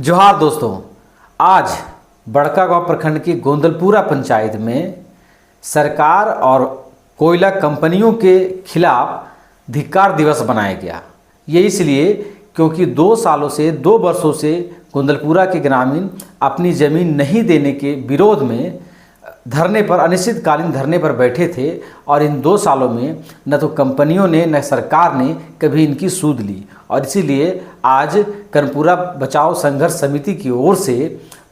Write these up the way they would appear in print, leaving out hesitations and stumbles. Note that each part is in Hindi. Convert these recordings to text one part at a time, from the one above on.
जोहार दोस्तों, आज बड़कागांव प्रखंड की गोंदलपुरा पंचायत में सरकार और कोयला कंपनियों के खिलाफ धिक्कार दिवस मनाया गया। ये इसलिए क्योंकि 2 वर्षों से गोंदलपुरा के ग्रामीण अपनी ज़मीन नहीं देने के विरोध में धरने पर अनिश्चितकालीन धरने पर बैठे थे और इन 2 सालों में न तो कंपनियों ने न सरकार ने कभी इनकी सूद ली और इसीलिए आज कर्णपुरा बचाओ संघर्ष समिति की ओर से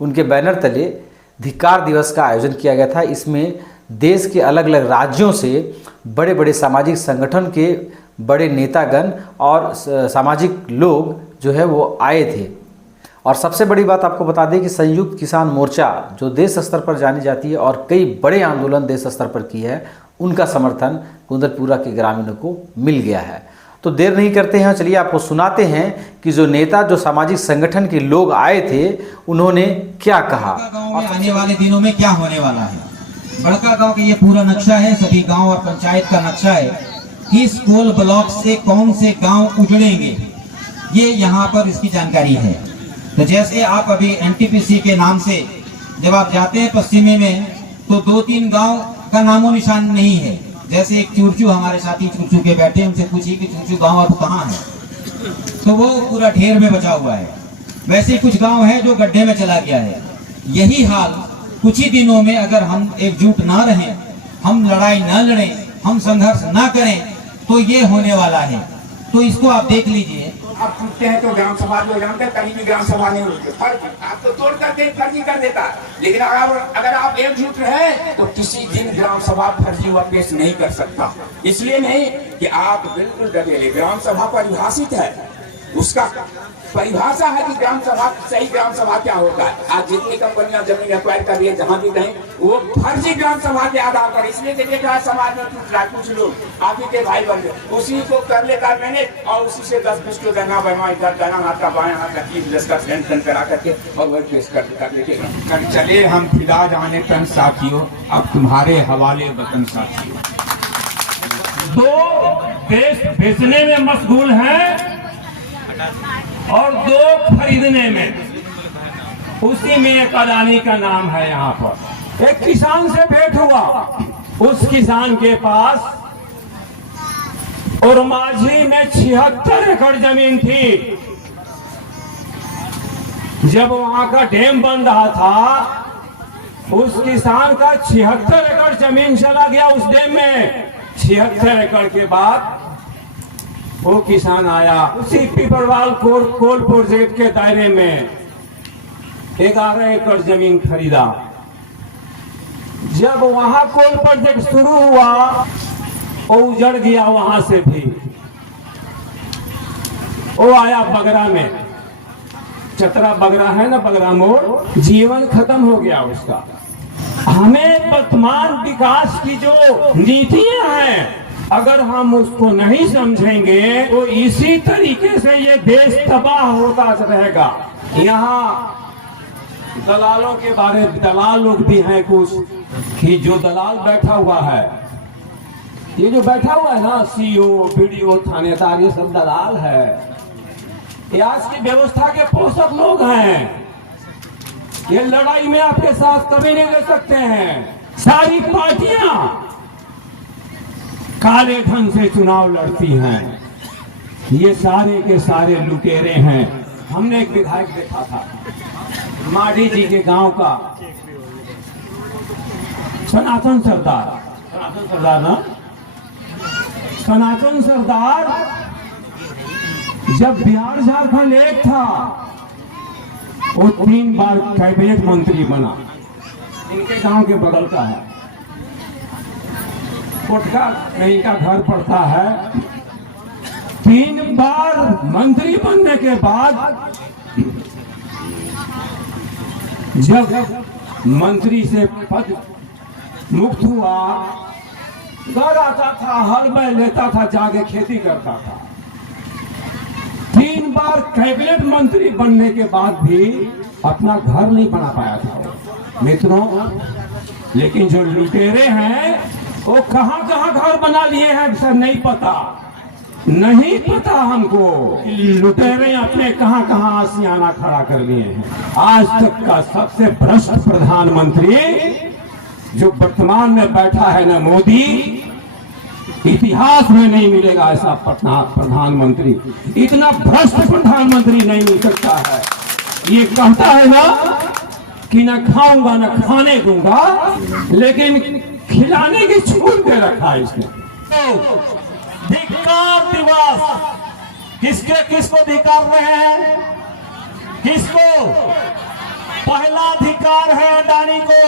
उनके बैनर तले धिक्कार दिवस का आयोजन किया गया था। इसमें देश के अलग अलग राज्यों से बड़े बड़े सामाजिक संगठन के बड़े नेतागण और सामाजिक लोग जो है वो आए थे। और सबसे बड़ी बात आपको बता दें कि संयुक्त किसान मोर्चा जो देश स्तर पर जानी जाती है और कई बड़े आंदोलन देश स्तर पर की है, उनका समर्थन गोंदलपुरा के ग्रामीणों को मिल गया है। तो देर नहीं करते हैं, चलिए आपको सुनाते हैं कि जो नेता जो सामाजिक संगठन के लोग आए थे उन्होंने क्या कहा। गांव में आने वाले दिनों में क्या होने वाला है। बड़कागांव का ये पूरा नक्शा है, सभी गांव और पंचायत का नक्शा है। किस कोल ब्लॉक से कौन से गांव उजड़ेंगे, ये यहाँ पर इसकी जानकारी है। तो जैसे आप अभी एनटीपीसी के नाम से जब आप जाते हैं पश्चिमी में तो 2-3 गांव का नामो निशान नहीं है। जैसे एक चुरचू, हमारे साथी चुरचू के बैठे, हमसे पूछिए कि चुरचू गांव अब कहाँ है, तो वो पूरा ढेर में बचा हुआ है। वैसे कुछ गांव है जो गड्ढे में चला गया है। यही हाल कुछ ही दिनों में अगर हम एकजुट ना रहें, हम लड़ाई ना लड़ें, हम संघर्ष ना करें तो ये होने वाला है। तो इसको आप देख लीजिए। आप पूछते हैं तो ग्राम सभा लोग जानते हैं, कहीं भी ग्राम सभा नहीं होती। आप तो तोड़ करके फर्जी कर देता। लेकिन अगर आप एकजुट रहे तो किसी दिन ग्राम सभा फर्जी व पेश नहीं कर सकता। इसलिए नहीं कि आप बिल्कुल डटेले। ग्राम सभा परिभाषित है, उसका परिभाषा है कि ग्राम सभा, सही ग्राम सभा क्या होता है। आज जितनी कंपनियां जमीन एक्वायर कर रही है जहां भी कहीं, वो फर्जी ग्राम सभा के आधार पर, इसलिए देख रहा है समाज में टूट रहा है। कुछ लोग आप ही के भाई बन गए, उसी को कर लेता मैंने और उसी से 10-20 को दंगा बहमा, इधर दाना हाथ का बाएं हाथ का 30 का सेंड करा करके और वही पेश कर देता। देखिए चले हम फिदा जाने तन साथियों, अब तुम्हारे हवाले वतन साथियों। 2 देश बेचने में मशगूल हैं और 2 खरीदने में। उसी में एक अडानी का नाम है। यहाँ पर एक किसान से भेंट हुआ। उस किसान के पास और माझी में 76 एकड़ जमीन थी। जब वहां का डैम बन रहा था, उस किसान का 76 एकड़ जमीन चला गया उस डैम में। 76 एकड़ के बाद वो किसान आया, उसी पिपरवाल कोल प्रोजेक्ट के दायरे में 11 एकड़ जमीन खरीदा। जब वहां कोल प्रोजेक्ट शुरू हुआ वो उजड़ गया वहां से भी। वो आया बगरा में, चतरा बगरा है ना, बगरा मोड़, जीवन खत्म हो गया उसका। हमें वर्तमान विकास की जो नीतियां हैं, अगर हम उसको नहीं समझेंगे तो इसी तरीके से ये देश तबाह होता रहेगा। यहाँ दलालों के बारे में, दलाल लोग भी हैं कुछ, कि जो दलाल बैठा हुआ है, ये जो बैठा हुआ है ना, सीओ, बीडीओ, थानेदार, ये सब दलाल है। ये आज की व्यवस्था के पोषक लोग हैं। ये लड़ाई में आपके साथ कभी नहीं रह सकते हैं। सारी पार्टियां काले धन से चुनाव लड़ती हैं। ये सारे के सारे लुटेरे हैं। हमने एक विधायक देखा था माढ़ी जी के गांव का, सनातन सरदार ना, सनातन सरदार जब बिहार झारखंड एक था, वो 3 बार कैबिनेट मंत्री बना। इनके गांव के बगल का है, कोटका कहीं का घर पड़ता है। 3 बार मंत्री बनने के बाद जब मंत्री से पद मुक्त हुआ, घर आता था, हल बैल लेता था, जाके खेती करता था। 3 बार कैबिनेट मंत्री बनने के बाद भी अपना घर नहीं बना पाया था मित्रों। लेकिन जो लुटेरे हैं वो कहां कहां घर बना लिए हैं सर नहीं पता। नहीं पता हमको कि लुटेरे अपने कहां कहां आशियाना खड़ा कर लिए हैं। आज तक का सबसे भ्रष्ट प्रधानमंत्री जो वर्तमान में बैठा है ना मोदी, इतिहास में नहीं मिलेगा ऐसा प्रधानमंत्री। इतना भ्रष्ट प्रधानमंत्री नहीं मिल सकता है। ये कहता है ना कि न खाऊंगा न खाने दूंगा, लेकिन खिलाने की छूट दे रखा है इसने। धिक्कार दिवस किसको धिक्कार रहे हैं? किसको? पहला अधिकार है अडानी को,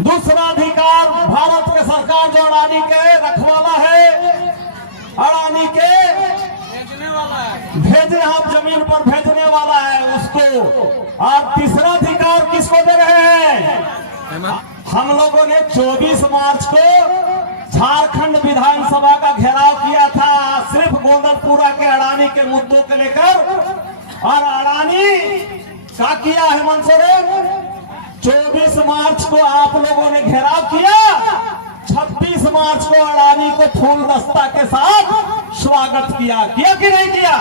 दूसरा अधिकार भारत के सरकार जो अडानी के रखवाला है, अडानी के भेजे हम जमीन पर भेजने वाला है उसको। और तीसरा अधिकार किसको दे रहे हैं? हम लोगों ने 24 मार्च को झारखंड विधानसभा का घेराव किया था सिर्फ गोंदलपुरा के अडानी के मुद्दों को लेकर। और अडानी क्या किया हेमंत सोरेन? 24 मार्च को आप लोगों ने घेराव किया, 26 मार्च को अडानी को फूल दस्ता के साथ स्वागत किया कि नहीं किया?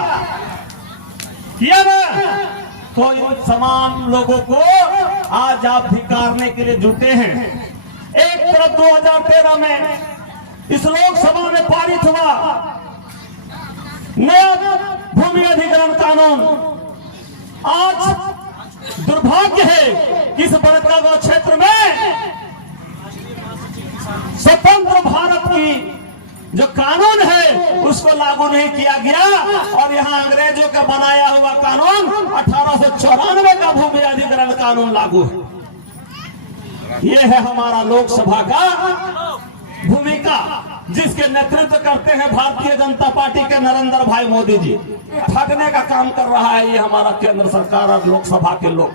किया ना? तो इन तमाम लोगों को आज आप धिक्कारने के लिए जुटे हैं। एक तरफ 2013 में इस लोकसभा में पारित हुआ नया भूमि अधिग्रहण कानून। आज दुर्भाग्य है कि इस बड़कागांव क्षेत्र में स्वतंत्र भारत की जो कानून है उसको लागू नहीं किया गया और यहाँ अंग्रेजों का बनाया हुआ कानून 1894 का भूमि अधिग्रहण कानून लागू है। ये है हमारा लोकसभा का भूमिका, जिसके नेतृत्व करते हैं भारतीय जनता पार्टी के नरेंद्र भाई मोदी जी। ठगने का काम कर रहा है ये हमारा केंद्र सरकार और लोकसभा के लोग।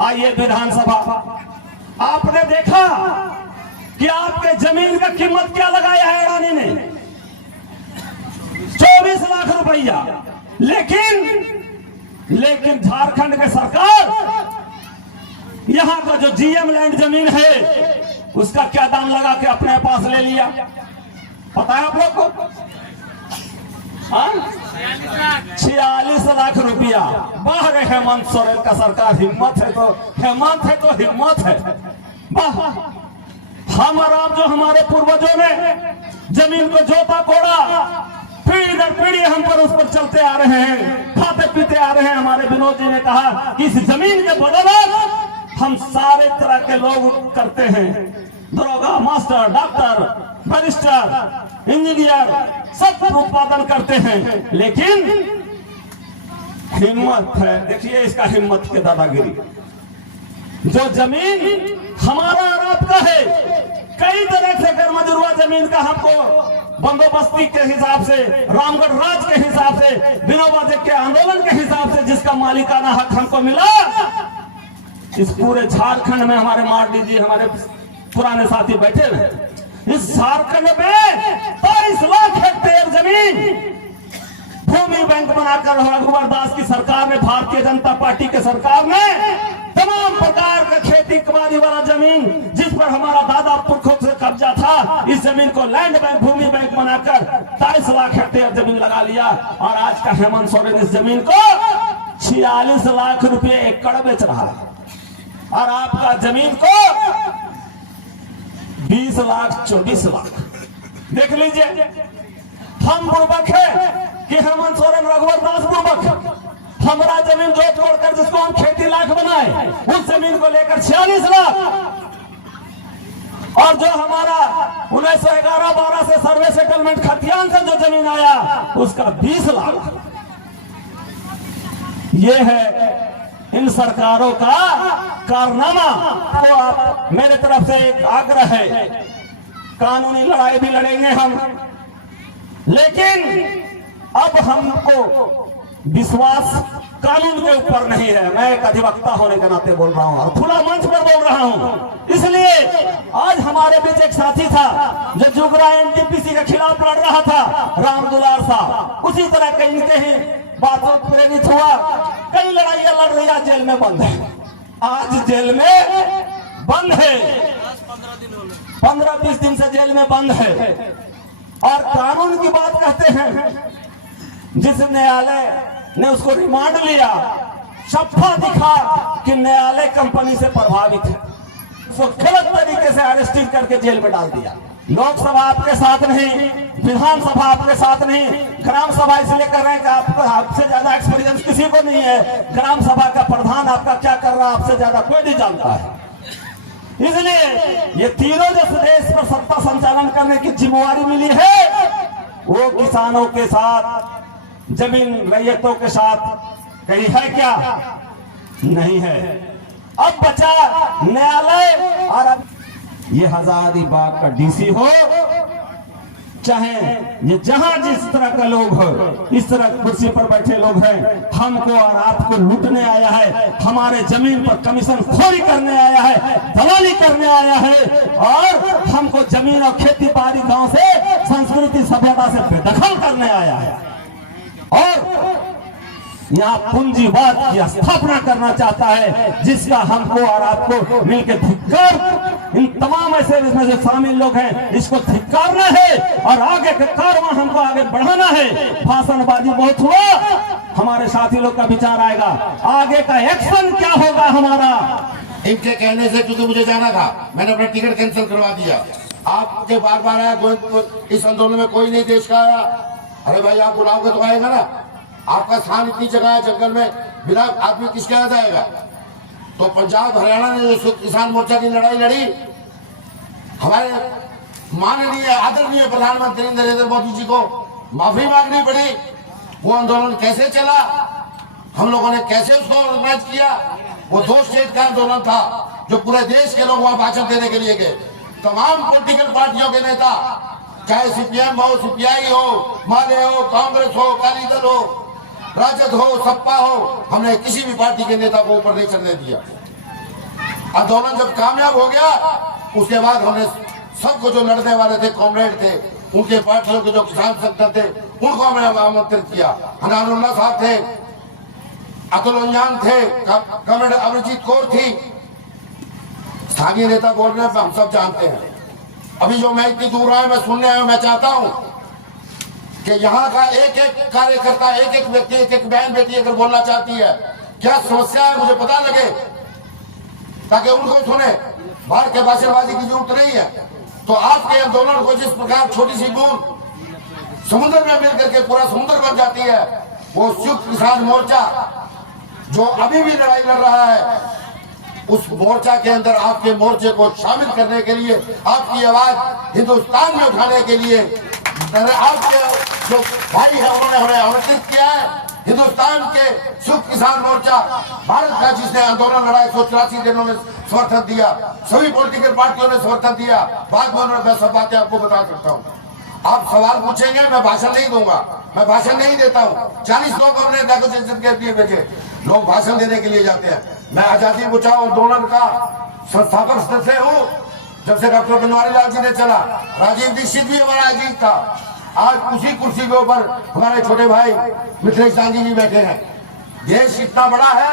आइए विधानसभा, आपने देखा कि आपके जमीन का कीमत क्या लगाया है अडानी ने? 24 लाख रुपया। लेकिन झारखंड के सरकार यहां का जो जीएम लैंड जमीन है उसका क्या दाम लगा के अपने पास ले लिया? पता है आप लोग को? 46 लाख रुपया। वाह रे हेमंत सोरेन का सरकार, हिम्मत है तो हेमंत है तो हिम्मत है। वाह, हम और आप जो हमारे पूर्वजों ने जमीन को जोता कोड़ा, पीढ़ी दर पीढ़ी हम पर उस पर चलते आ रहे हैं, खाते पीते आ रहे हैं। हमारे विनोद जी ने कहा कि इस जमीन के बदौलत हम सारे तरह के लोग करते हैं, दरोगा, मास्टर, डॉक्टर, बैरिस्टर, इंजीनियर, सब उत्पादन करते हैं। लेकिन हिम्मत है, देखिए इसका हिम्मत के दादागिरी। जो जमीन हमारा और आपका है, कई तरह से गैरमजुर्वा जमीन का हमको बंदोबस्ती के हिसाब से, रामगढ़ राज के हिसाब से, विनोबा जी के आंदोलन के हिसाब से जिसका मालिकाना हक हमको मिला, इस पूरे झारखंड में हमारे मार्डी जी, हमारे पुराने साथी बैठे हुए, इस झारखंड में 22 लाख हेक्टेयर जमीन भूमि बैंक बनाकर रघुवर दास की सरकार ने, भारतीय जनता पार्टी के सरकार ने तमाम प्रकार का खेती कबाड़ी वाला जमीन जिस पर हमारा दादा पुरखों से कब्जा था, इस जमीन को लैंड बैंक, भूमि बैंक बनाकर 22 लाख हेक्टेयर जमीन लगा लिया। और आज का हेमंत सोरेन इस जमीन को 46 लाख रुपए एकड़ बेच रहा है और आपका जमीन को 20 लाख 24 लाख। देख लीजिए, हम बुर्बक है कि हेमंत सोरेन, रघुवर दास बुर्बक। हमारा जमीन जोत तोड़कर जिसको हम खेती लाख बनाए, उस जमीन को लेकर 46 लाख। और जो हमारा 1911-12 से सर्वे सेटलमेंट खतियान से जो जमीन आया उसका 20 लाख। ये है इन सरकारों का कारनामा। तो आप, मेरे तरफ से एक आग्रह है, कानूनी लड़ाई भी लड़ेंगे हम, लेकिन अब हमको विश्वास कानून के ऊपर नहीं है। मैं एक अधिवक्ता होने के नाते बोल रहा हूं और खुला मंच पर बोल रहा हूं। इसलिए आज हमारे बीच एक साथी था जो जुगरा एनटीपीसी के खिलाफ लड़ रहा था, राम दुलार साहब। उसी तरह के इनके ही बातों प्रेरित हुआ, कई लड़ाइयां लड़ रही है, जेल में बंद है। आज जेल में बंद है, 15-20 दिन से जेल में बंद है। और कानून की बात कहते हैं, जिस न्यायालय ने उसको रिमांड लिया, सफा दिखा कि न्यायालय कंपनी से प्रभावित है, उसको गलत तरीके से अरेस्टिंग करके जेल में डाल दिया। लोकसभा आपके साथ नहीं, विधानसभा आपके साथ नहीं, ग्राम सभा इसलिए कर रहे हैं कि आपको आपसे ज्यादा एक्सपीरियंस किसी को नहीं है। ग्राम सभा का प्रधान आपका क्या कर रहा है आपसे ज्यादा कोई नहीं जानता है। इसलिए ये तीनों जिस देश पर सत्ता संचालन करने की जिम्मेवारी मिली है, वो किसानों के साथ, जमीन रैयतों के साथ कहीं है क्या? नहीं है। अब बचा न्यायालय। और अब ये हजारीबाग का डीसी हो, चाहे ये जहां जिस तरह का लोग हो, इस तरह कुर्सी पर बैठे लोग हैं, हमको और आपको लूटने आया है, हमारे जमीन पर कमीशन खोरी करने आया है, दलाली करने आया है, और हमको जमीन और खेती बाड़ी गांव से संस्कृति सभ्यता से बेदखल करने आया है, और यहाँ पूंजीवाद की स्थापना करना चाहता है, जिसका हमको और आपको मिलकर धिक्कार, इन तमाम ऐसे इसमें जो शामिल लोग हैं, इसको धिक्कारना है और आगे का कारवां हमको आगे बढ़ाना है। भाषणबाजी बहुत हुआ, हमारे साथी लोग का विचार आएगा, आगे का एक्शन क्या होगा हमारा। इनके कहने से क्योंकि मुझे जाना था, मैंने अपना टिकट कैंसिल करवा दिया। आपके बार बार आया गोविंदपुर, इस आंदोलन में कोई नहीं देश का आया। अरे भाई आप बुलाओगे तो आएगा ना, आपका स्थान इतनी जगह है जंगल में, बिना आदमी किसके आ जाएगा। तो पंजाब हरियाणा ने जो किसान मोर्चा की लड़ाई लड़ी, हमारे माननीय आदरणीय प्रधानमंत्री नरेंद्र मोदी जी को माफी मांगनी पड़ी। वो आंदोलन कैसे चला, हम लोगों ने कैसे उसको ऑर्गेनाइज किया। वो 2 स्टेट का आंदोलन था, जो पूरे देश के लोग वहां भाषण देने के लिए गए। तमाम पॉलिटिकल पार्टियों के नेता, चाहे सीपीएम हो, सीपीआई हो, माले हो, कांग्रेस हो, अकाली दल हो, राजद हो, सपा हो, हमने किसी भी पार्टी के नेता को ऊपर नहीं चढ़ने दिया। आंदोलन जब कामयाब हो गया, उसके बाद हमने सबको जो लड़ने वाले थे, कॉमरेड थे, उनके पार्टियों के जो किसान संगठन थे, उनको हमने आमंत्रित किया। हनानुल्लाह साहब थे, अतुल अंजान थे, कॉमरेड अमरजीत कौर थी, स्थानीय नेता बोल रहे हैं, हम सब जानते हैं। अभी जो मैं इतनी दूर आया, मैं सुनने आया, मैं चाहता हूं कि यहाँ का एक एक कार्यकर्ता, एक एक व्यक्ति, एक एक बहन बेटी अगर बोलना चाहती है, क्या समस्या है मुझे पता लगे, ताकि उनको सुने। बाहर के भाषणबाजी की जरूरत नहीं है। तो आपके आंदोलन को जिस प्रकार छोटी सी बूंद समुद्र में मिल करके पूरा समुद्र बन जाती है, वो संयुक्त किसान मोर्चा जो अभी भी लड़ाई लड़ रहा है, उस मोर्चा के अंदर आपके मोर्चे को शामिल करने के लिए, आपकी आवाज हिंदुस्तान में उठाने के लिए आपके जो भाई है उन्होंने हमें आमंत्रित किया है। हिंदुस्तान के संयुक्त किसान मोर्चा भारत का, जिसने आंदोलन लड़ा 184 दिनों में समर्थन दिया, सभी पॉलिटिकल पार्टियों ने समर्थन दिया। बाद में मैं सब बातें आपको बता सकता हूँ। आप सवाल पूछेंगे, मैं भाषण नहीं दूंगा, मैं भाषण नहीं देता हूँ। 40 लोग अपने नेगोशिएशन के लिए भेजे, लोग भाषण देने के लिए जाते हैं। मैं आजादी बचाओ आंदोलन का संस्थापक सदस्य हूँ, जब से डॉक्टर बनवारी लाल जी ने चला। राजीव दीक्षित भी हमारा अजीत था। आज उसी कुर्सी के ऊपर हमारे छोटे भाई मिथिलेश गांधी जी बैठे हैं। देश इतना बड़ा है,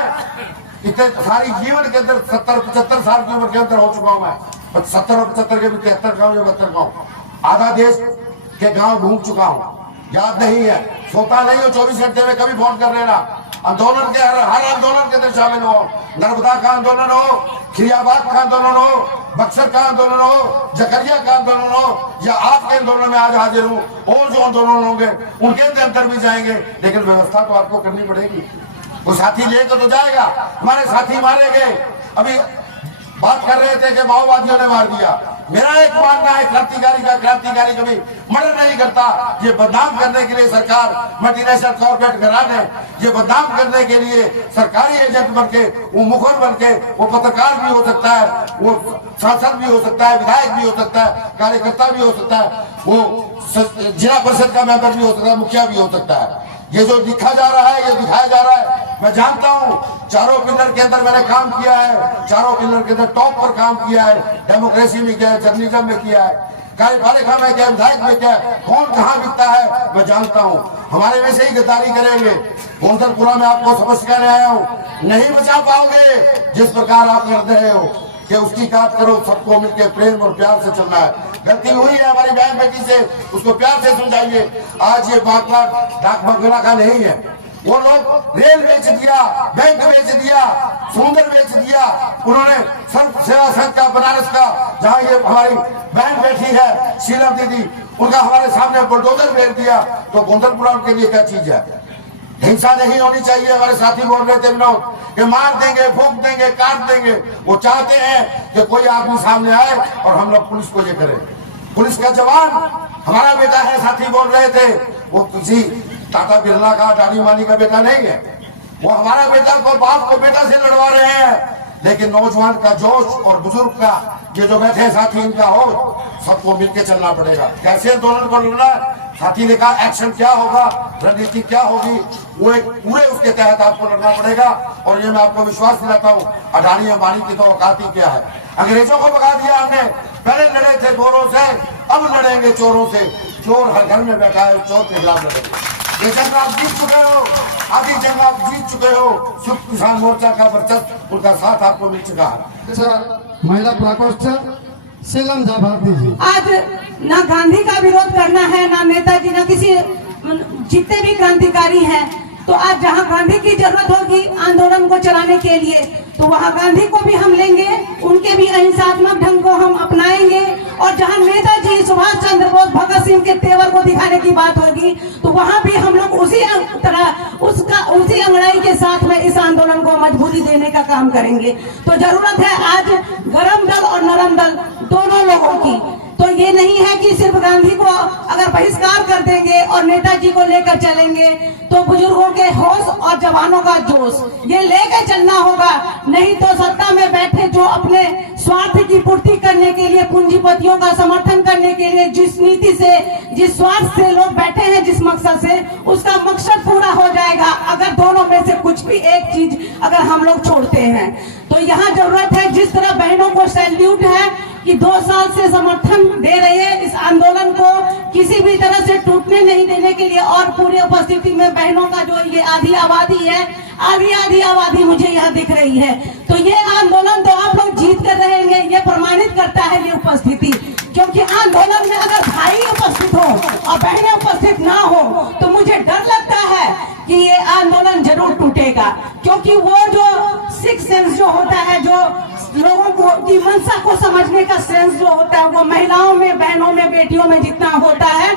इतने सारी जीवन के अंदर 70-75 साल की उम्र के अंदर हो चुका हूं मैं, 70 और 75 के भी 73 गाँव या 72 गाँव, आधा देश के गांव घूम चुका हूं। याद नहीं है, सोता नहीं हो, 24 घंटे में कभी फोन कर लेना। आंदोलन के हर आंदोलन के अंदर शामिल हो, नर्मदा का आंदोलन हो, खिरियाबाद का आंदोलन हो, बक्सर का आंदोलन हो, जकरिया का आंदोलन हो, या आपके आंदोलन में आज हाजिर हूँ। और जो आंदोलन होंगे उनके अंदर भी जाएंगे, लेकिन व्यवस्था तो आपको करनी पड़ेगी। वो साथी लेकर तो जाएगा, हमारे साथी मारे गए। अभी बात कर रहे थे कि माओवादियों ने मार दिया। मेरा एक मानना है, क्रांतिकारी कभी मर्डर नहीं करता। ये बदनाम करने के लिए सरकार, मल्टीनेशनल कॉर्पोरेट घराने, ये बदनाम करने के लिए सरकारी एजेंट बन के, वो मुखर बन के, वो पत्रकार भी हो सकता है, वो सांसद भी हो सकता है, विधायक भी हो सकता है, कार्यकर्ता भी हो सकता है, वो जिला परिषद का मेंबर भी हो सकता है, मुखिया भी हो सकता है। ये जो दिखा जा रहा है, ये दिखाया जा रहा है, मैं जानता हूँ। चारों पिलर के अंदर मैंने काम किया है, चारों पिलर के अंदर टॉप पर काम किया है, डेमोक्रेसी में किया है, जर्नलिज्म में किया है, कार्यपालिका में किया, विधायक में किया, कौन कहाँ बिकता है मैं जानता हूँ। हमारे में से ही गद्दारी करेंगे। गोंदलपुरा में आपको समझ कर आया हूँ, नहीं बचा पाओगे जिस प्रकार आप कर रहे हो कि उसकी बात करो, सबको मिलकर प्रेम और प्यार से चलना है। गलती हुई है हमारी बहन बेटी से, उसको प्यार से समझाइए। आज ये मामला डाक बंगला का नहीं है। वो लोग रेल बेच दिया, बैंक बेच दिया, समुद्र बेच दिया। उन्होंने संत सेवा संघ का बनारस का, जहाँ ये हमारी बहन बैठी है शीलम दीदी, उनका हमारे सामने बुलडोजर बेच दिया। तो गोंदलपुरा उनके लिए क्या चीज है? हिंसा नहीं होनी चाहिए। हमारे साथी बोल रहे थे विनोद कि मार देंगे, फूंक देंगे, काट देंगे। वो चाहते हैं कि कोई आदमी सामने आए और हम लोग पुलिस को ये करें। पुलिस का जवान हमारा बेटा है, साथी बोल रहे थे। वो किसी टाटा बिरला का, अडानी मानी का बेटा नहीं है। वो हमारा बेटा को, बाप को बेटा से लड़वा रहे हैं। लेकिन नौजवान का जोश और बुजुर्ग का, ये जो बैठे साथी, इनका हो, सबको मिलकर चलना पड़ेगा। कैसे आंदोलन को लड़ना है? साथी ने कहा एक्शन क्या होगा, रणनीति क्या होगी, वो एक पूरे उसके तहत आपको लड़ना पड़ेगा। और ये मैं आपको विश्वास दिलाता हूँ, अडानी अंबानी की तो औकात ही क्या है। अंग्रेजों को भगा दिया हमने, पहले लड़े थे गोरों से, अब लड़ेंगे चोरों से। चोर हर घर में बैठा है, चोर के खिलाफ लड़ेंगे। ये जंग आप जीत चुके हो, आधी जंग आप जीत चुके हो। संयुक्त किसान मोर्चा का वर्चस्व, उनका साथ आपको मिल चुका है। महिला प्रकोष्ठ सेलम जा भारती जी। आज ना गांधी का विरोध करना है, ना नेताजी, ना किसी, जितने भी क्रांतिकारी हैं, तो आज जहां गांधी की जरूरत होगी आंदोलन को चलाने के लिए, तो वहां गांधी को भी हम लेंगे, उनके भी अहिंसात्मक ढंग को हम अपनाएंगे। और जहां नेताजी सुभाष चंद्र बोस, भगत सिंह के तेवर को दिखाने की बात होगी, तो वहां भी हम लोग उसी तरह उसी अंगड़ाई के साथ में इस आंदोलन को मजबूती देने का काम करेंगे। तो जरूरत है आज गरम दल और नरम दल दोनों लोगों की। तो ये नहीं है कि सिर्फ गांधी को अगर बहिष्कार कर देंगे और नेताजी को लेकर चलेंगे, तो बुजुर्गों के होश और जवानों का जोश ये लेकर चलना होगा। नहीं तो सत्ता में बैठे जो अपने स्वार्थ की पूर्ति करने के लिए, पूंजीपतियों का समर्थन करने के लिए जिस नीति से, जिस स्वार्थ से लोग बैठे हैं, जिस मकसद से, उसका मकसद पूरा हो जाएगा अगर दोनों में से कुछ भी एक चीज अगर हम लोग छोड़ते हैं। तो यहाँ जरूरत है, जिस तरह बहनों को सैल्यूट है कि 2 साल से समर्थन दे रहे हैं इस आंदोलन को किसी भी तरह से टूटने नहीं देने के लिए, और पूरी उपस्थिति में बहनों का जो ये आधी आबादी है, आधी आबादी मुझे यहाँ दिख रही है। तो ये आंदोलन तो आप लोग जीत कर रहेंगे, ये प्रमाणित करता है ये उपस्थिति। क्योंकि आंदोलन में अगर भाई उपस्थित हो और बहनें उपस्थित ना हो, तो मुझे डर लगता है कि ये आंदोलन जरूर टूटेगा। क्योंकि वो जो सिक्स सेंस जो होता है, जो लोगों को की मंशा को समझने का सेंस जो होता है, वो महिलाओं में, बहनों में, बेटियों में जितना होता है,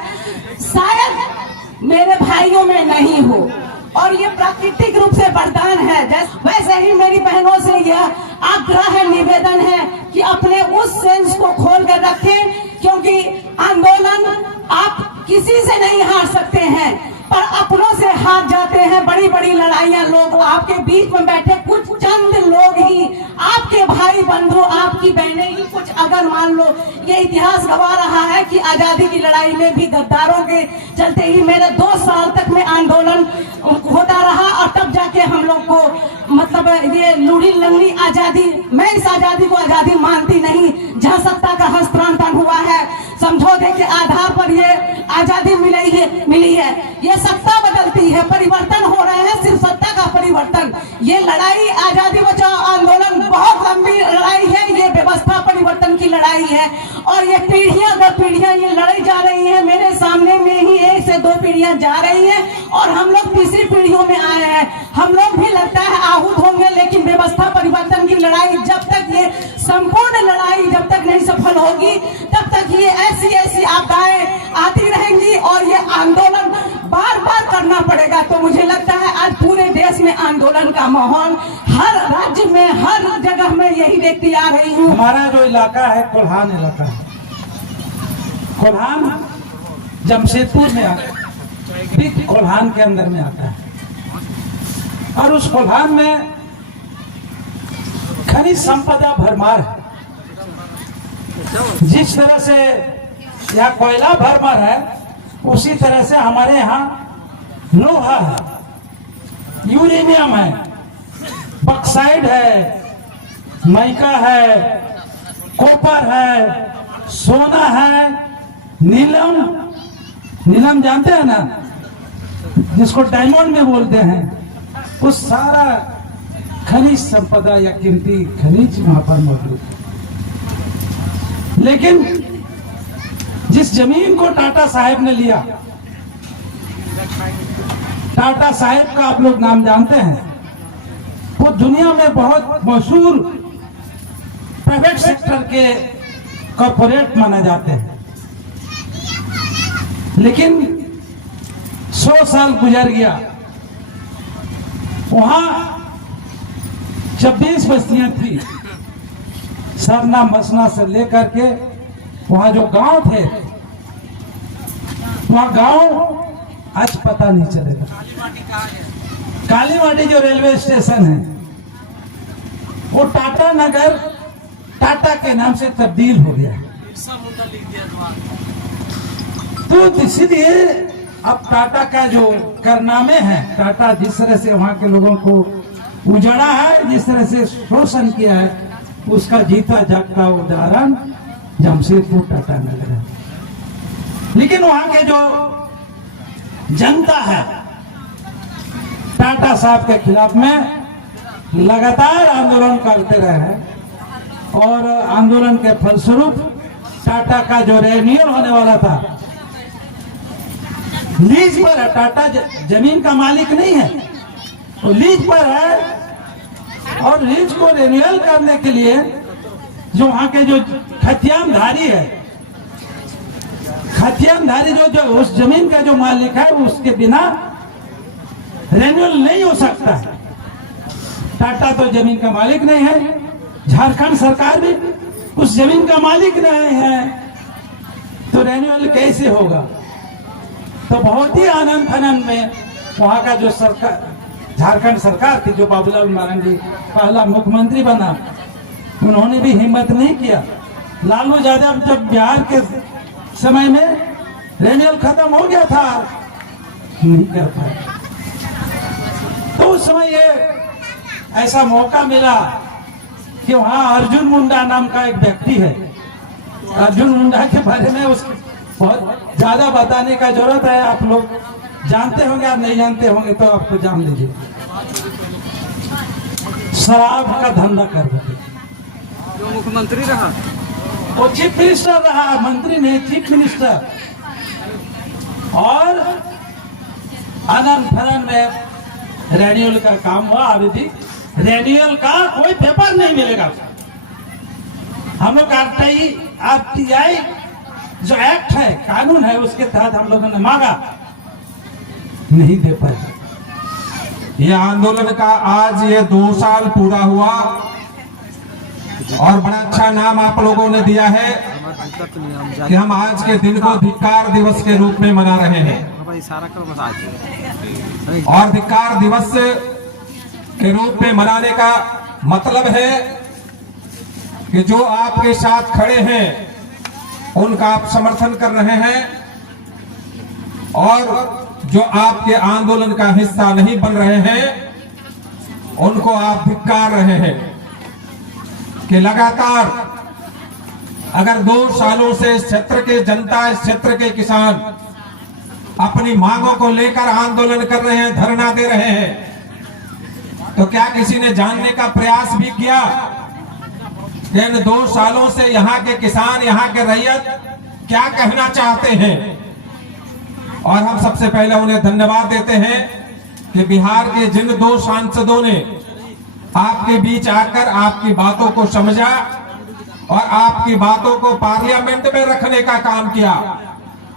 शायद मेरे भाइयों में नहीं हो। और ये प्राकृतिक रूप से वरदान है। वैसे ही मेरी बहनों से यह आग्रह है, निवेदन है कि अपने उस सेंस को खोल कर रखें। क्योंकि आंदोलन आप किसी से नहीं हार सकते हैं, पर अपनों से हार जाते हैं। बड़ी बड़ी लड़ाइयां लोग, आपके बीच में बैठे कुछ चंद लोग ही, आपके भाई बंधु, आपकी बहनें ही कुछ, अगर मान लो ये इतिहास गवा रहा है कि आजादी की लड़ाई में भी गद्दारों के चलते ही मेरे 2 साल तक में आंदोलन होता रहा, और तब जाके हम लोग को मतलब ये लूढ़ी लंगड़ी आजादी, मैं इस आजादी को आजादी मानती नहीं जहाँ सत्ता का हस्तांतरण हुआ है, समझौते के आधार पर ये आजादी मिली है। ये सत्ता बदलती है, परिवर्तन हो रहे हैं, सिर्फ सत्ता का परिवर्तन। ये लड़ाई आजादी बचाओ आंदोलन बहुत लंबी लड़ाई है, ये व्यवस्था परिवर्तन की लड़ाई है। और ये पीढ़ियां दर पीढ़ियां ये लड़ाई जा रही है। मेरे सामने में ही 1 से 2 पीढ़ियां जा रही हैं, और हम लोग तीसरी पीढ़ियों में आए हैं। हम लोग भी लगता है आहूत होंगे, लेकिन व्यवस्था परिवर्तन की लड़ाई जब तक, ये संपूर्ण लड़ाई जब तक नहीं सफल होगी, तब तक ये ऐसी आपदाएं आती रहेंगी, और ये आंदोलन बार बार करना पड़ेगा। तो मुझे लगता है आज पूरे देश में आंदोलन का माहौल, हर राज्य में, हर जगह में यही देखती आ रही हूँ। हमारा जो इलाका है कोल्हान इलाका है। कोल्हान जमशेदपुर में आता है, ठीक कोल्हान के अंदर में आता है। और उस कोल्हान में खनिज संपदा भरमार है। जिस तरह से यहाँ कोयला भरमार है, उसी तरह से हमारे यहाँ लोहा है, यूरेनियम है, बक्साइड है, माइका है, कॉपर है, सोना है, नीलम जानते हैं ना, जिसको डायमंड में बोलते हैं, वो सारा खनिज संपदा या कीमती खनिज वहां पर मौजूद है। लेकिन जिस जमीन को टाटा साहेब ने लिया, टाटा साहेब का आप लोग नाम जानते हैं, वो दुनिया में बहुत मशहूर प्राइवेट सेक्टर के कॉर्पोरेट माने जाते हैं। लेकिन 100 साल गुजर गया, वहां 26 बस्तियां थी, सरना मसना से लेकर के वहां जो गांव थे, वहां गांव आज पता नहीं चलेगा। कालीमाटी जो रेलवे स्टेशन है वो टाटा नगर टाटा के नाम से तब्दील हो गया। तो इसलिए अब टाटा का जो कारनामे हैं, टाटा जिस तरह से वहां के लोगों को उजाड़ा है, जिस तरह से शोषण किया है, उसका जीता जागता उदाहरण जमशेदपुर टाटा नगर है। लेकिन वहां के जो जनता है टाटा साहब के खिलाफ में लगातार आंदोलन करते रहे हैं और आंदोलन के फलस्वरूप टाटा का जो रेन्यूअल होने वाला था, लीज पर है, टाटा जमीन का मालिक नहीं है, वो लीज पर है। और लीज को रेन्यूअल करने के लिए जो वहां के जो खतियानधारी है, खतियानधारी जो उस जमीन का जो मालिक है, उसके बिना रेन्यूअल नहीं हो सकता है। टाटा तो जमीन का मालिक नहीं है, झारखंड सरकार भी उस जमीन का मालिक नहीं है, तो रेन्यूअल कैसे होगा? तो बहुत ही आनंद फनन में वहां का जो सरकार, झारखंड सरकार थी, जो बाबूलाल मरांडी पहला मुख्यमंत्री बना, उन्होंने भी हिम्मत नहीं किया। लालू यादव जब बिहार के समय में रेन्यूअल खत्म हो गया था, नहीं कर पाए। तो उस समय ये ऐसा मौका मिला कि वहां अर्जुन मुंडा नाम का एक व्यक्ति है। अर्जुन मुंडा के बारे में उसको बहुत ज्यादा बताने का जरूरत है, आप लोग जानते होंगे, आप नहीं जानते होंगे तो आपको जान लीजिए। शराब का धंधा कर रहे, जो मुख्यमंत्री रहा, वो चीफ मिनिस्टर रहा, मंत्री नहीं, चीफ मिनिस्टर। और आनंद फनन में रेन्यूअल का काम हुआ। अभी भी रेन्यूअल का कोई पेपर नहीं मिलेगा। हम लोग आरटीआई जो एक्ट है, कानून है, उसके तहत हम लोगों ने मांगा, नहीं दे पाए। यह आंदोलन का आज ये 2 साल पूरा हुआ और बड़ा अच्छा नाम आप लोगों ने दिया है कि हम आज के दिन को धिक्कार दिवस के रूप में मना रहे हैं। और धिक्कार दिवस के रूप में मनाने का मतलब है कि जो आपके साथ खड़े हैं उनका आप समर्थन कर रहे हैं, और जो आपके आंदोलन का हिस्सा नहीं बन रहे हैं उनको आप धिक्कार रहे हैं। कि लगातार अगर 2 सालों से इस क्षेत्र के जनता, इस क्षेत्र के किसान अपनी मांगों को लेकर आंदोलन कर रहे हैं, धरना दे रहे हैं, तो क्या किसी ने जानने का प्रयास भी किया कि इन 2 सालों से यहाँ के किसान, यहाँ के रैयत क्या कहना चाहते हैं? और हम सबसे पहले उन्हें धन्यवाद देते हैं कि बिहार के जिन 2 सांसदों ने आपके बीच आकर आपकी बातों को समझा और आपकी बातों को पार्लियामेंट में रखने का काम किया,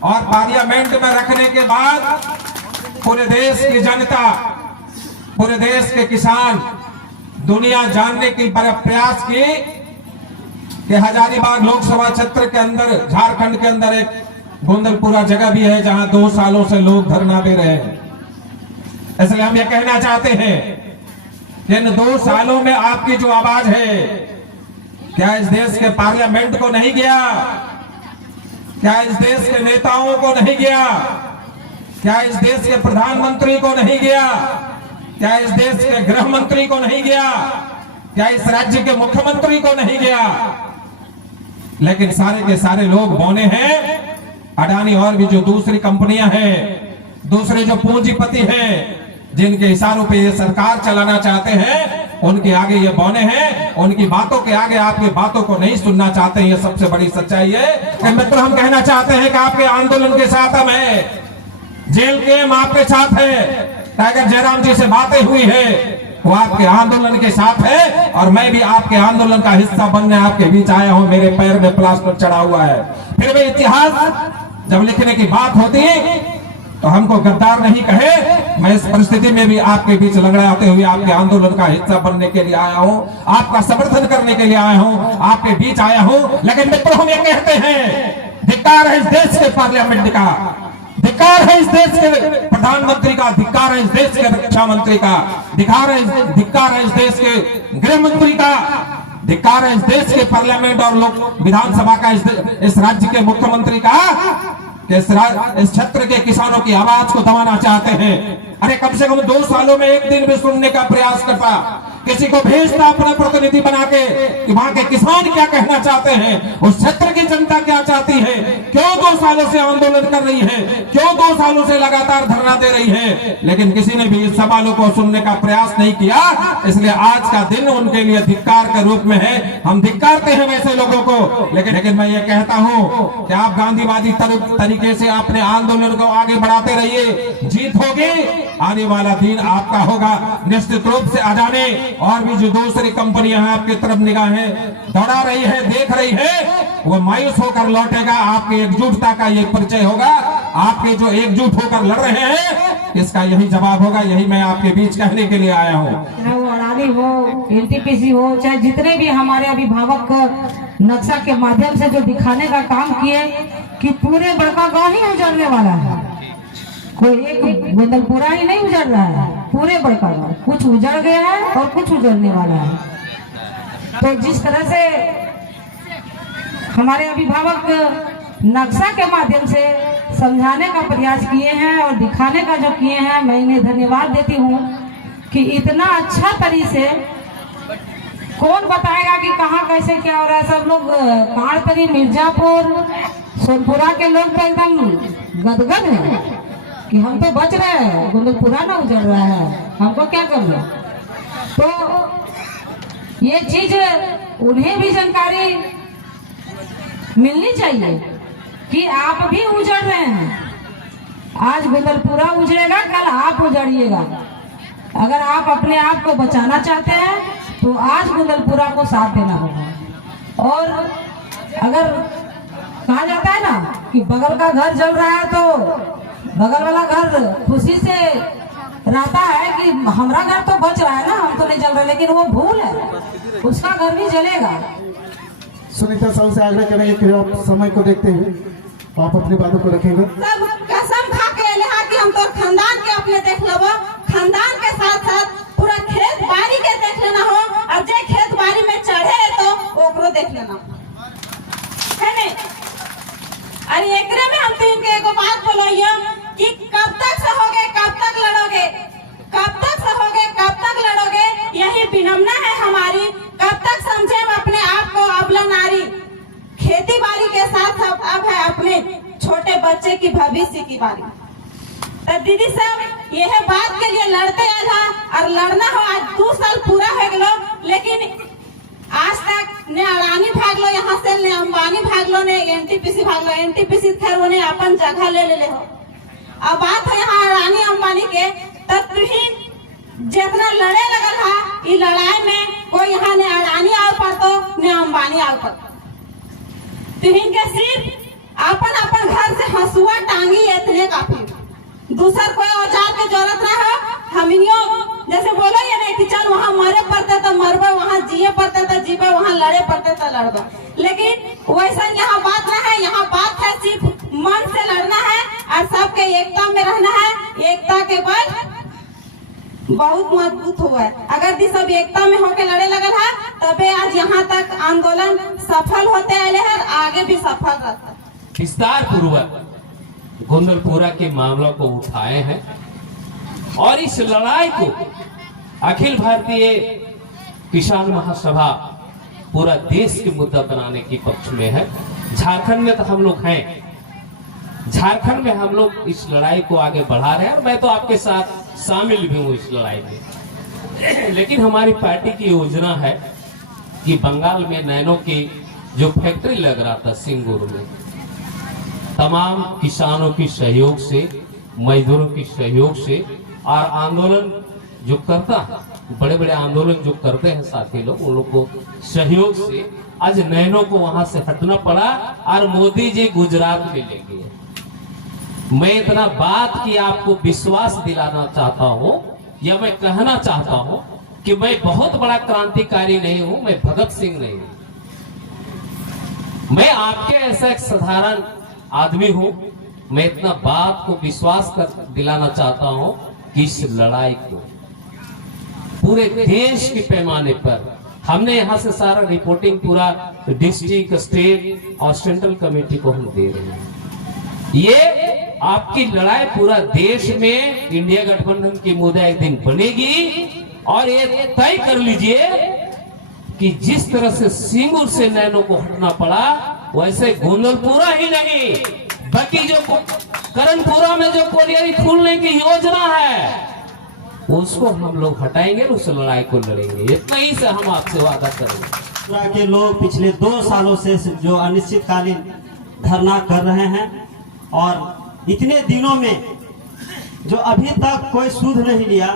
और पार्लियामेंट में रखने के बाद पूरे देश की जनता, पूरे देश के किसान, दुनिया जानने की प्रयास की कि हजारीबाग लोकसभा क्षेत्र के अंदर, झारखंड के अंदर एक गोंदलपुरा जगह भी है जहां 2 सालों से लोग धरना दे रहे हैं। इसलिए हम ये कहना चाहते हैं कि इन 2 सालों में आपकी जो आवाज है, क्या इस देश के पार्लियामेंट को नहीं गया? क्या इस देश के नेताओं को नहीं गया? क्या इस देश के प्रधानमंत्री को नहीं गया? क्या इस देश के गृह मंत्री को नहीं गया? क्या इस राज्य के मुख्यमंत्री को नहीं गया? लेकिन सारे के सारे लोग बौने हैं। अडानी और भी जो दूसरी कंपनियां हैं, दूसरे जो पूंजीपति हैं, जिनके इशारों पे ये सरकार चलाना चाहते हैं, उनके आगे ये बौने हैं, उनकी बातों के आगे आपकी बातों को नहीं सुनना चाहते हैं। ये सबसे बड़ी सच्चाई है। मित्र, हम कहना चाहते हैं कि आपके आंदोलन के साथ हम हैं, जेल के हम आपके साथ हैं। टाइगर जयराम जी से बातें हुई है, वो आपके आंदोलन के साथ है, और मैं भी आपके आंदोलन का हिस्सा बनने आपके बीच आया हूं। मेरे पैर में प्लास्टर चढ़ा हुआ है। फिर भी इतिहास जब लिखने की बात होती है तो हमको गद्दार नहीं कहे। मैं इस परिस्थिति में भी आपके बीच लड़ाते हुए आपके आंदोलन का हिस्सा बनने के लिए आया हूं, आपका समर्थन करने के लिए आया हूं, आपके बीच आया हूं। लेकिन मित्रों, हम ये कहते हैं, धिक्कार है इस देश के पार्लियामेंट का, धिक्कार है इस देश के प्रधानमंत्री का, धिक्कार है इस देश के रक्षा मंत्री का, धिक्कार है इस देश के गृह मंत्री का, धिक्कार है इस देश के पार्लियामेंट और लोक विधानसभा का, इस राज्य के मुख्यमंत्री का, इस क्षेत्र के किसानों की आवाज को दबाना चाहते हैं। अरे कम से कम 2 सालों में एक दिन भी सुनने का प्रयास करता, किसी को भेजता अपना प्रतिनिधि बना के कि वहां के किसान क्या कहना चाहते हैं, उस क्षेत्र की जनता क्या चाहती है, क्यों 2 सालों से आंदोलन कर रही है, क्यों 2 सालों से लगातार धरना दे रही है। लेकिन किसी ने भी इस सवालों को सुनने का प्रयास नहीं किया। इसलिए आज का दिन उनके लिए धिक्कार के रूप में है। हम धिक्कारते हैं वैसे लोगों को। लेकिन मैं ये कहता हूं कि आप गांधीवादी तरीके से अपने आंदोलन को आगे बढ़ाते रहिए। जीत होगी, आने वाला दिन आपका होगा। निश्चित रूप से आजाने और भी जो दूसरी कंपनियां आपकी तरफ निगाहें दौड़ा रही है, देख रही है, वो मायूस होकर लौटेगा। आपकी एकजुटता का ये परिचय होगा। आपके जो एकजुट होकर लड़ रहे हैं, इसका यही जवाब होगा। यही मैं आपके बीच कहने के लिए आया हूँ। वो अडानी हो, एनटीपीसी हो, चाहे जितने भी हमारे अभिभावक नक्शा के माध्यम से जो दिखाने का काम किए कि पूरे बड़का गांव ही उजड़ने वाला है, कोई एक गोंदलपुरा ही नहीं उजड़ रहा है, पूरे बड़का गांव कुछ उजड़ गया है और कुछ उजड़ने वाला है। तो जिस तरह से हमारे अभिभावक नक्शा के माध्यम से समझाने का प्रयास किए हैं और दिखाने का जो किए हैं, मैं इन्हें धन्यवाद देती हूँ कि इतना अच्छा तरीके से कौन बताएगा कि कहाँ कैसे क्या हो रहा है। सब लोग कांड़तरी, मिर्जापुर, सोनपुरा के लोग तो एकदम गदगद हैं कि हम तो बच रहे हैं, गोंदलपुरा ना उजड़ रहा है, हमको क्या करना। तो ये चीज उन्हें भी जानकारी मिलनी चाहिए कि आप भी उजड़ रहे हैं। आज गोंदलपुरा उजड़ेगा, कल आप उजड़िएगा। अगर आप अपने आप को बचाना चाहते हैं तो आज गोंदलपुरा को साथ देना होगा। और अगर कहा जाता है ना कि बगल का घर जल रहा है तो बगल वाला घर खुशी से रहता है कि हमारा घर तो बच रहा है ना, हम तो नहीं जल रहे, लेकिन वो भूल है, उसका घर भी जलेगा। सुनीता साहू से आग्रह करेंगे कि आप समय को देखते हुए आप अपनी बातों को रखेंगे। सब कसम खा के लिहा कि हम तो खानदान के अपने देख लो, खानदान के साथ साथ पूरा खेत बाड़ी के देख लेना हो, और जो खेत बाड़ी में चढ़े तो ओकरो देख लेना है नहीं। अरे एकरे में हम तीन के एगो बात बोलिए कि कब तक सहोगे, कब तक लड़ोगे, कब तक सहोगे, कब तक लड़ोगे, यही विनम्रता है हमारी। कब तक समझे हम अपने आप को अबला नारी। खेती बाड़ी के साथ अब है अपने छोटे बच्चे की भविष्य की बारी। तो दीदी साहब यह बात के लिए लड़ते आना और लड़ना हो। आज 2 साल पूरा हो गलो, लेकिन आज तक ने अडानी भाग लो यहाँ से, ने अंबानी भाग लो, ने एनटीपीसी भाग लो। एनटीपीसी खैर उन्हें अपन जगह ले ले हो। अब बात है यहाँ अडानी अंबानी के, तब तुहिन जितना लड़े लगल हा, ये लड़ाई में कोई यहाँ ने अडानी आओ पड़तो, ने अंबानी आओ पड़तो। तुहिन के सिर्फ अपन अपन घर से हंसुआ टांगी इतने काफी, दूसर कोई औजार की जरूरत ना हो। हमिनियो जैसे बोलो ये नहीं कि चल वहाँ मरे पड़ते तो मरबे, वहाँ जिए पड़ते तो जीवे, वहाँ लड़े पड़ते तो लड़बे, लेकिन वैसा यहाँ बात ना है। यहाँ बात है सिर्फ मन से लड़ना है और सबके एकता में रहना है। एकता के बल बहुत मजबूत हुआ है। अगर दी सब एकता में होके लड़े लगल है तबे आज यहाँ तक आंदोलन सफल होते आए हैं, आगे भी सफल रहता। विस्तार पूर्वक गोंदलपुरा के मामलों को उठाए हैं और इस लड़ाई को अखिल भारतीय किसान महासभा पूरा देश के मुद्दा बनाने की पक्ष में है। झारखंड में तो हम लोग हैं, झारखंड में हम लोग इस लड़ाई को आगे बढ़ा रहे हैं और मैं तो आपके साथ शामिल भी हूँ इस लड़ाई में। लेकिन हमारी पार्टी की योजना है कि बंगाल में नैनो की जो फैक्ट्री लग रहा था सिंगूर में, तमाम किसानों की सहयोग से, मजदूरों की सहयोग से और आंदोलन जो करता, बड़े बड़े आंदोलन जो करते हैं साथी लोग, उन लोग को सहयोग से आज नैनो को वहां से हटना पड़ा और मोदी जी गुजरात में ले गए। मैं इतना बात की आपको विश्वास दिलाना चाहता हूं, या मैं कहना चाहता हूं कि मैं बहुत बड़ा क्रांतिकारी नहीं हूं, मैं भगत सिंह नहीं हूं, मैं आपके ऐसा एक साधारण आदमी हूं। मैं इतना बात को विश्वास कर दिलाना चाहता हूं कि इस लड़ाई को पूरे देश के पैमाने पर हमने यहां से सारा रिपोर्टिंग पूरा डिस्ट्रिक्ट, स्टेट और सेंट्रल कमेटी को हम दे रहे हैं। ये आपकी लड़ाई पूरा देश में इंडिया गठबंधन की मुद्दा एक दिन बनेगी। और ये तय कर लीजिए कि जिस तरह से सिंगूर से नैनो को हटना पड़ा, वैसे गोंदलपुरा ही नहीं, बाकी जो करणपुरा में जो कोलियारी खोलने की योजना है उसको हम लोग हटाएंगे, उस लड़ाई को लड़ेंगे। इतना ही से हम आपसे वादा करेंगे। के लोग पिछले 2 सालों से जो अनिश्चितकालीन धरना कर रहे हैं और इतने दिनों में जो अभी तक कोई सूद नहीं लिया,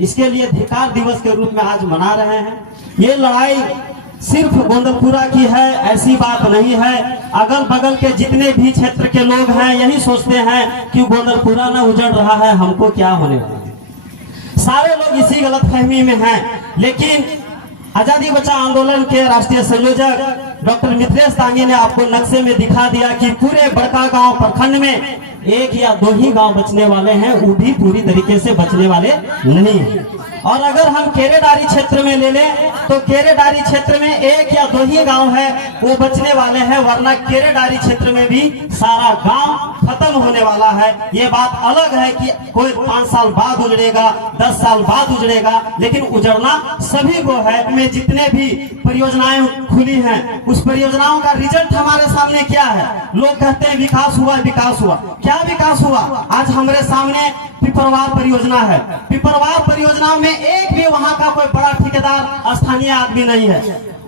इसके लिए धिक्कार दिवस के रूप में आज मना रहे हैं। ये लड़ाई सिर्फ गोंदलपुरा की है ऐसी बात नहीं है। अगल बगल के जितने भी क्षेत्र के लोग हैं यही सोचते हैं कि गोंदलपुरा न उजड़ रहा है, हमको क्या होने वाला है। सारे लोग इसी गलतफहमी में हैं। लेकिन आजादी बचाओ आंदोलन के राष्ट्रीय संयोजक डॉक्टर मिथिलेश तांगी ने आपको नक्शे में दिखा दिया कि पूरे बड़कागांव प्रखंड में 1 या 2 ही गांव बचने वाले हैं, वो भी पूरी तरीके से बचने वाले नहीं। और अगर हम केरेडारी क्षेत्र में ले लें तो केरेडारी क्षेत्र में 1 या 2 ही गांव है वो बचने वाले हैं, वरना केरेडारी क्षेत्र में भी सारा गांव खत्म होने वाला है। ये बात अलग है कि कोई 5 साल बाद उजड़ेगा, 10 साल बाद उजड़ेगा, लेकिन उजड़ना सभी को है। में जितने भी परियोजनाएं खुली हैं उस परियोजनाओं का रिजल्ट हमारे सामने क्या है? लोग कहते हैं विकास हुआ, विकास हुआ। क्या विकास हुआ? आज हमारे सामने पिपरवार परियोजना है। पिपरवार परियोजना में एक भी वहां का कोई बड़ा ठेकेदार स्थानीय आदमी नहीं है।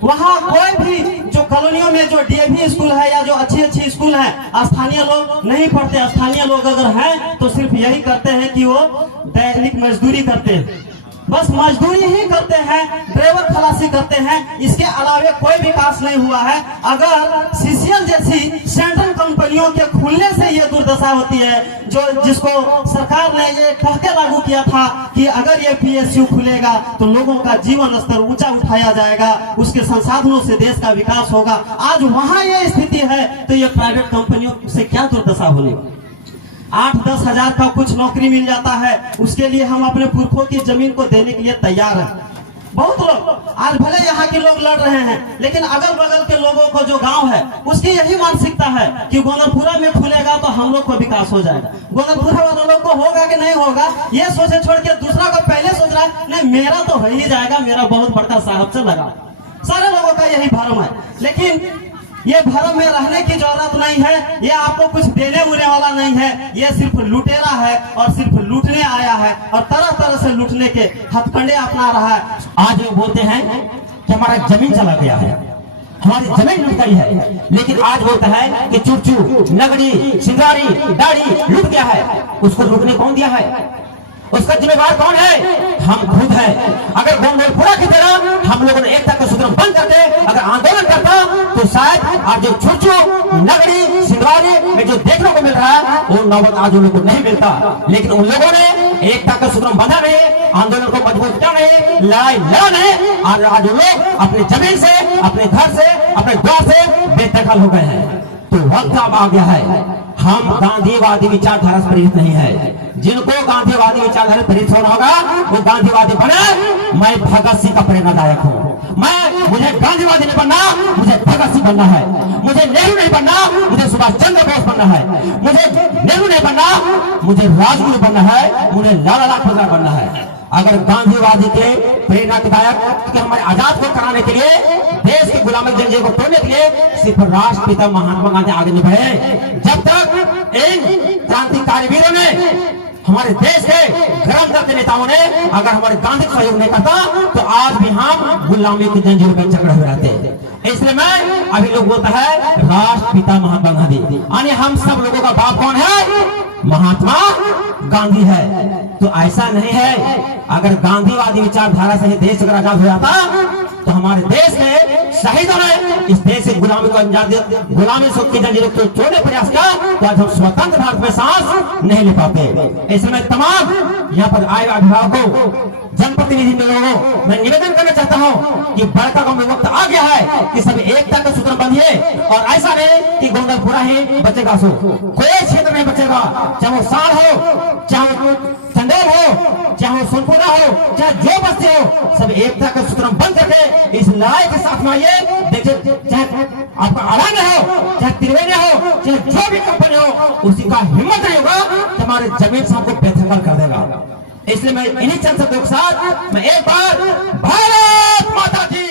वहां कोई भी जो कॉलोनियों में जो डीएवी स्कूल है या जो अच्छी स्कूल है, स्थानीय लोग नहीं पढ़ते। स्थानीय लोग अगर हैं तो सिर्फ यही करते हैं कि वो दैनिक मजदूरी करते हैं, बस मजदूरी ही करते हैं, ड्राइवर खलासी करते हैं। इसके अलावे कोई विकास नहीं हुआ है। अगर सीसीएल जैसी सेंट्रल कंपनियों के खुलने से ये दुर्दशा होती है, जो जिसको सरकार ने ये कहकर लागू किया था कि अगर ये पीएसयू खुलेगा तो लोगों का जीवन स्तर ऊंचा उठाया जाएगा, उसके संसाधनों से देश का विकास होगा। आज वहां ये स्थिति है तो ये प्राइवेट कंपनियों से क्या दुर्दशा होने? 8-10 हजार का कुछ नौकरी मिल जाता है, उसके लिए हम अपने पुरखों की जमीन को देने के लिए तैयार हैं। बहुत लोग आज भले यहाँ के लोग लड़ रहे हैं, लेकिन अगल बगल के लोगों को जो गांव है उसकी यही मानसिकता है कि गोंदलपुरा में खुलेगा तो हम लोग को विकास हो जाएगा। गोंदलपुरा वाले लोग को होगा कि नहीं होगा ये सोचे छोड़ के दूसरा को पहले सोच रहा है नहीं मेरा तो हो ही जाएगा, मेरा बहुत बड़का साहब से लगा। सारे लोगों का यही भरम है। लेकिन ये भरम में रहने की जरूरत नहीं है। ये आपको कुछ देने उड़ने वाला नहीं है। ये सिर्फ लुटेरा है और सिर्फ लूटने आया है और तरह तरह से लूटने के हथकंडे अपना रहा है। आज वो बोलते हैं कि हमारा जमीन चला गया है, हमारी जमीन लुट गई है, लेकिन आज बोलता है कि चुरचू, नगड़ी, सिंगारी, दाढ़ी लुट गया है। उसको लुटने कौन दिया है? उसका जिम्मेवार कौन है? हम खुद हैं। अगर गोंदलपुरा की तरह हम लोगों ने एकता का सूत्र बंद करते, अगर आंदोलन करता, तो शायद आज जो चुरचू, नगरी, सिंगारी में जो देखने को मिल रहा है वो नौबत आज उन लोगों को नहीं मिलता। लेकिन उन लोगों ने एकता का सूत्र बंधा नहीं, आंदोलन को मजबूत किया नहीं, लड़ाई लड़ा नहीं, और आज लोग अपनी जमीन से, अपने घर से, अपने द्वार से बेदखल हो गए हैं। तो वक्त अब आ गया है। हम गांधीवादी विचारधारा से प्रेरित नहीं है। जिनको गांधीवादी विचारधारा प्रेरित होना होगा वो गांधीवादी बने। मैं भगत सिंह का प्रेरणादायक हूँ। मुझे गांधीवादी नहीं बनना, मुझे भगत सिंह बनना है। मुझे नेहरू नहीं बनना, मुझे सुभाष चंद्र बोस बनना है। मुझे नेहरू नहीं बनना, मुझे राजगुरु बनना है, मुझे लाला लाजपत बनना है। अगर गांधीवादी के प्रेरणादायक हमारे आजाद को कराने के लिए, देश की गुलामी जंजीर को तोड़ने के लिए सिर्फ राष्ट्रपिता महात्मा गांधी आगे नहीं बढ़े, जब तक इन क्रांतिकारी वीरों ने हमारे देश के गरम दर्द नेताओं ने अगर हमारे गांधी को सहयोग नहीं करता तो आज भी हम गुलामी की जंजीरों में जकड़े हुए रहते। इसलिए मैं अभी लोग बोलता है राष्ट्रपिता महात्मा गांधी, यानी हम सब लोगों का बाप कौन है? महात्मा गांधी है। तो ऐसा नहीं है, अगर गांधीवादी विचारधारा से देश अगर आजाद हो जाता तो हमारे देश के शहीदों ने इस देश से गुलामी को अंजाम दिया, गुलामी की जंजीरों को तोड़ने प्रयास किया, तो आज हम स्वतंत्र भारत में सांस नहीं ले पाते। इसमें तमाम यहाँ पर आए अभिभावकों, जनप्रतिनिधि लोगों मैं निवेदन करना चाहता हूँ कि बड़का गांव में वक्त आ गया है कि सब एकता के सूत्र बंधिए, और ऐसा नहीं कि गोंदलपुरा ही बचेगा। सो कोई क्षेत्र नहीं बचेगा, चाहे वो साल हो, चाहे वो चंदेल हो, चाहे वो सोनपुरा हो, चाहे जो बस्ती हो, सब एकता के सूत्र बंध करके इस लड़ाई के साथ में आइए। देखिए, चाहे आपका अडानी हो, चाहे त्रिवेणी हो, चाहे जो भी कंपनी हो, उसी का हिम्मत नहीं होगा तो हमारे जमीन से आपको बेदखल कर देगा। इसलिए मैं इन्हीं चंद शब्दों के साथ मैं एक बार भारत माता की